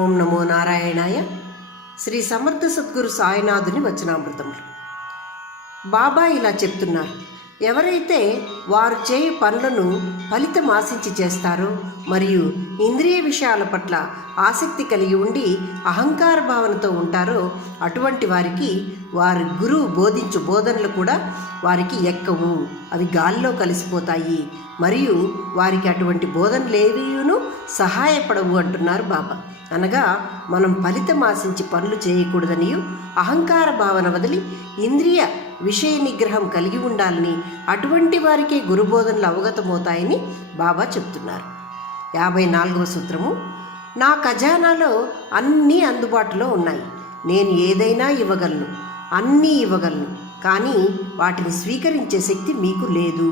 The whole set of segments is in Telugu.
ఓం నమో నారాయణాయ. శ్రీ సమర్థ సద్గురు సాయినాథుని వచనామృతములు. బాబా ఇలా చెప్తున్నారు, ఎవరైతే వారు చేయు పనులను ఫలితం ఆశించి చేస్తారో మరియు ఇంద్రియ విషయాల పట్ల ఆసక్తి కలిగి ఉండి అహంకార భావనతో ఉంటారో అటువంటి వారికి వారి గురువు బోధించు బోధనలు కూడా వారికి ఎక్కవు, అవి గాల్లో కలిసిపోతాయి మరియు వారికి అటువంటి బోధనలేవీను సహాయపడవు అంటున్నారు బాబా. అనగా మనం ఫలితం ఆశించి పనులు చేయకూడదనియు అహంకార భావన వదిలి ఇంద్రియ విషయ నిగ్రహం కలిగి ఉండాలని, అటువంటి వారికే గురుబోధనలు అవగతమవుతాయని బాబా చెప్తున్నారు. 54వ సూత్రము, నా ఖజానాలో అన్నీ అందుబాటులో ఉన్నాయి, నేను ఏదైనా ఇవ్వగలను, అన్నీ ఇవ్వగలను, కానీ వాటిని స్వీకరించే శక్తి మీకు లేదు.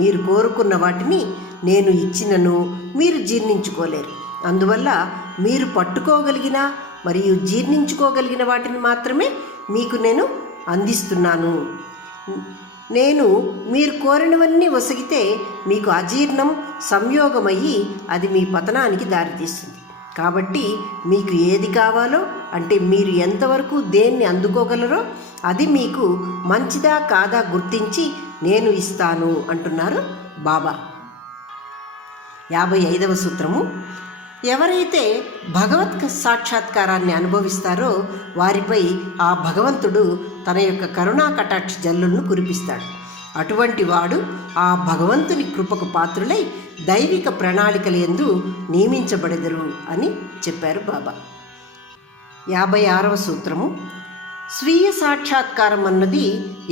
మీరు కోరుకున్న వాటిని నేను ఇచ్చినను మీరు జీర్ణించుకోలేరు. అందువల్ల మీరు పట్టుకోగలిగిన మరియు జీర్ణించుకోగలిగిన వాటిని మాత్రమే మీకు నేను అందిస్తున్నాను. నేను మీరు కోరినవన్నీ ఒసగితే మీకు అజీర్ణం సంయోగమయ్యి అది మీ పతనానికి దారితీస్తుంది. కాబట్టి మీకు ఏది కావాలో, అంటే మీరు ఎంతవరకు దేన్ని అందుకోగలరో అది మీకు మంచిదా కాదా గుర్తించి నేను ఇస్తాను అంటున్నారు బాబా. 55వ సూత్రము, ఎవరైతే భగవత్ సాక్షాత్కారాన్ని అనుభవిస్తారో వారిపై ఆ భగవంతుడు తన యొక్క కరుణా కటాక్ష జల్లులను కురిపిస్తాడు. అటువంటి వాడు ఆ భగవంతుని కృపకు పాత్రులై దైవిక ప్రణాళికల యందు నియమించబడెదరు అని చెప్పారు బాబా. 56వ సూత్రము, స్వీయ సాక్షాత్కారం అన్నది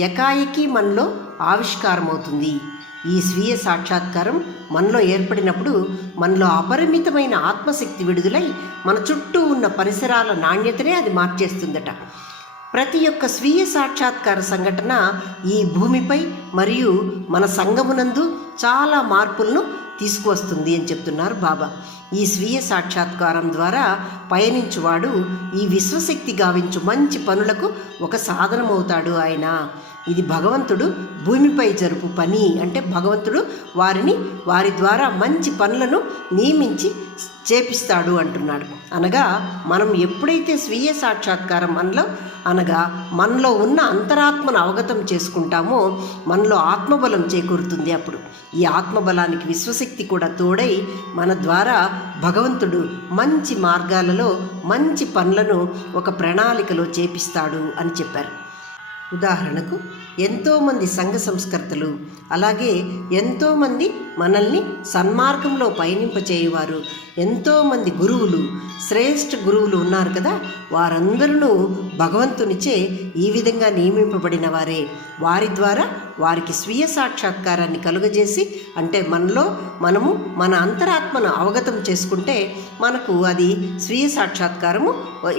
ఎకాయకి మనలో ఆవిష్కారమవుతుంది. ఈ స్వీయ సాక్షాత్కారం మనలో ఏర్పడినప్పుడు మనలో అపరిమితమైన ఆత్మశక్తి విడుదలై మన చుట్టూ ఉన్న పరిసరాల నాణ్యతనే అది మార్చేస్తుందట. ప్రతి ఒక్క స్వీయ సాక్షాత్కార సంఘటన ఈ భూమిపై మరియు మన సంఘమునందు చాలా మార్పులను తీసుకువస్తుంది అని చెప్తున్నారు బాబా. ఈ స్వీయ సాక్షాత్కారం ద్వారా పయనించువాడు ఈ విశ్వశక్తి గావించు మంచి పనులకు ఒక సాధనమవుతాడు ఆయన. ఇది భగవంతుడు భూమిపై జరుపు పని, అంటే భగవంతుడు వారి ద్వారా మంచి పనులను నియమించి చేపిస్తాడు అంటున్నాడు. అనగా మనం ఎప్పుడైతే స్వీయ సాక్షాత్కారం మనలో ఉన్న అంతరాత్మను అవగతం చేసుకుంటామో మనలో ఆత్మబలం చేకూరుతుంది. అప్పుడు ఈ ఆత్మబలానికి విశ్వశక్తి కూడా తోడై మన ద్వారా భగవంతుడు మంచి మార్గాలలో మంచి పనులను ఒక ప్రణాళికలో చేపిస్తాడు అని చెప్పారు. ఉదాహరణకు ఎంతోమంది సంఘ సంస్కర్తలు, అలాగే ఎంతోమంది మనల్ని సన్మార్గంలో పయనింపచేయువారు, ఎంతోమంది గురువులు, శ్రేష్ఠ గురువులు ఉన్నారు కదా, వారందరూ భగవంతునిచే ఈ విధంగా నియమింపబడిన వారే. వారి ద్వారా వారికి స్వీయ సాక్షాత్కారాన్ని కలుగజేసి, అంటే మనము మన అంతరాత్మను అవగతం చేసుకుంటే మనకు అది స్వీయ సాక్షాత్కారము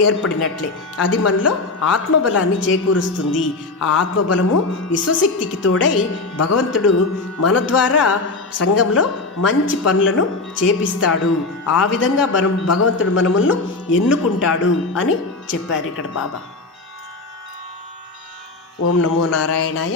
ఏర్పడినట్లే. అది మనలో ఆత్మబలాన్ని చేకూరుస్తుంది. ఆ ఆత్మబలము విశ్వశక్తికి తోడై భగవంతుడు మన ద్వారా సంఘంలో మంచి పనులను చేపిస్తాడు. ఆ విధంగా భగవంతుడు మనములను ఎన్నుకుంటాడు అని చెప్పారు ఇక్కడ బాబా. ఓం నమో నారాయణాయ.